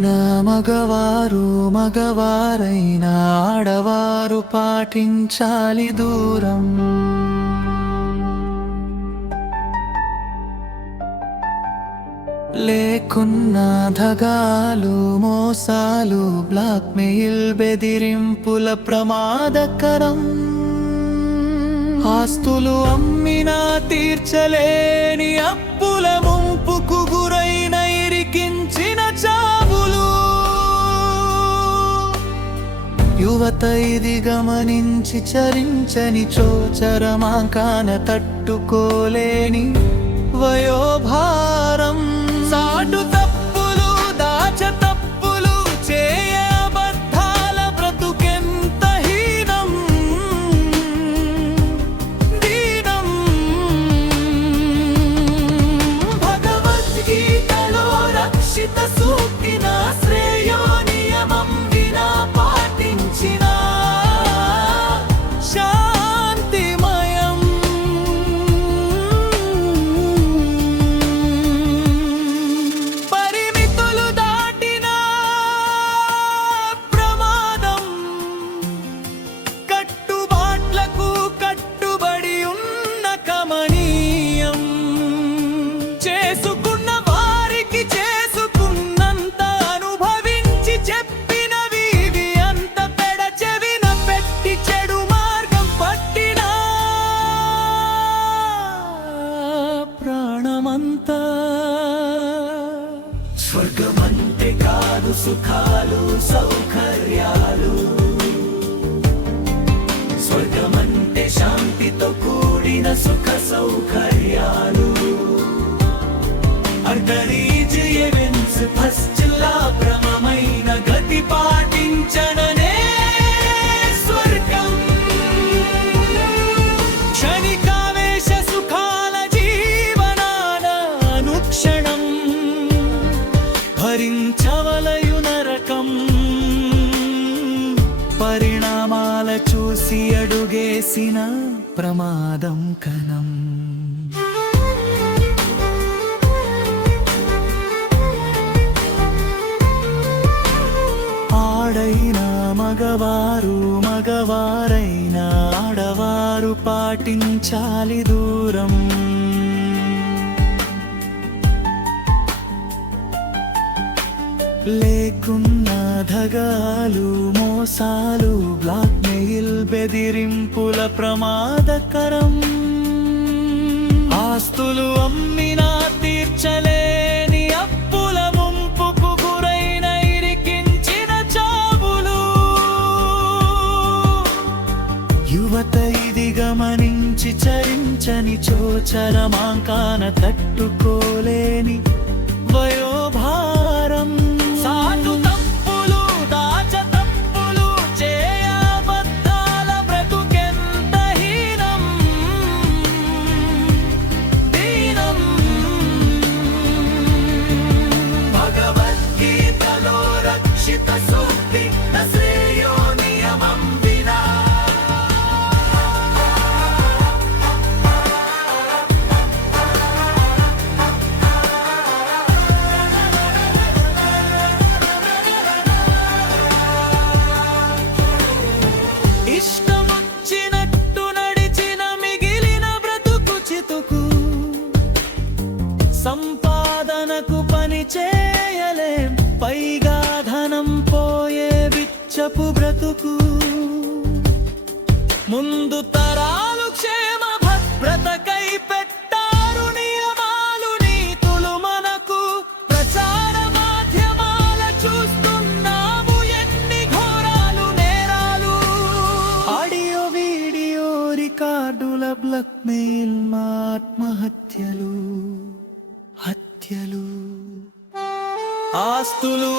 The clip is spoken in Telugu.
ఆడైనా మగవారు మగవారైనా ఆడవారు పాటించాలి దూరం. లేకున్నా దగాలు మోసాలు బ్లాక్మెయిల్ బెదిరింపుల ప్రమాదకరం. ఆస్తులు అమ్మినా తీర్చలేని అప్పుల ముంపుకు గురైన ఇరికించిన చావులు. యువత ఇది గమనించి చరించని చోచరమాంకాన తట్టుకోలేని వయోభారం. సాటు తప్పులు దాచ తప్పులు చేయ అబద్ధాల బ్రతుకెంత హీనం దీనం. భగవద్గీతలో రక్షిత సూక్తిన శ్రేయో నియమం వినా పాటించిన స్వర్గమంటే కాదు సుఖాలు సౌకర్యాలు. స్వర్గమంటే శాంతితో కూడిన సుఖ సౌకర్యాలు. అర్ధరీజ్ ఎవెన్స్ ఫస్ట్లా క్రమమైన గతి పాటించననే స్వర్గం. క్షణికావేశ సుఖాల జీవనాన అనుక్షణం భరించవలయు నరకం. పరిణామాల చూసి అడుగేసిన ప్రమాదం కనం. ఆడైనా మగవారు మగవారైనా ఆడవారు పాటించాలి దూరం. లేకున్నా దగాలు మోసాలు బ్లాక్మెయిల్ బెదిరింపుల ప్రమాదకరం. ఆస్తులు అమ్మినా తీర్చలేని అప్పుల ముంపుకు గురైన ఇరికించిన చావులు. యువత ఇది గమనించి చరించని చోచరమాంకాన తట్టుకోలేని వయోభారం. సాటు తప్పులు దాచ తప్పులు చేయ అబద్ధాల బ్రతుకెంత హీనం దీనం. భగవద్గీతలో రక్షిత సూక్తి శ్రేయో నియమం వినా ఇష్టమొచ్చినట్టు నడిచిన మిగిలిన బ్రతుకు చితుకు. సంపాదనకు పని చేయలేం పైగా ధనం పోయే బిచ్చపు బ్రతుకు. ముందు తరాలు క్షేమ భద్రతకై పెట్టారు నియమాలు నీతులు మనకు. ప్రచార మాధ్యమాల చూస్తున్నాము ఎన్ని ఘోరాలు నేరాలు. ఆడియో వీడియో రికార్డుల బ్లాక్మెయిల్ ఆత్మహత్యలు హత్యలు. ఆస్తులు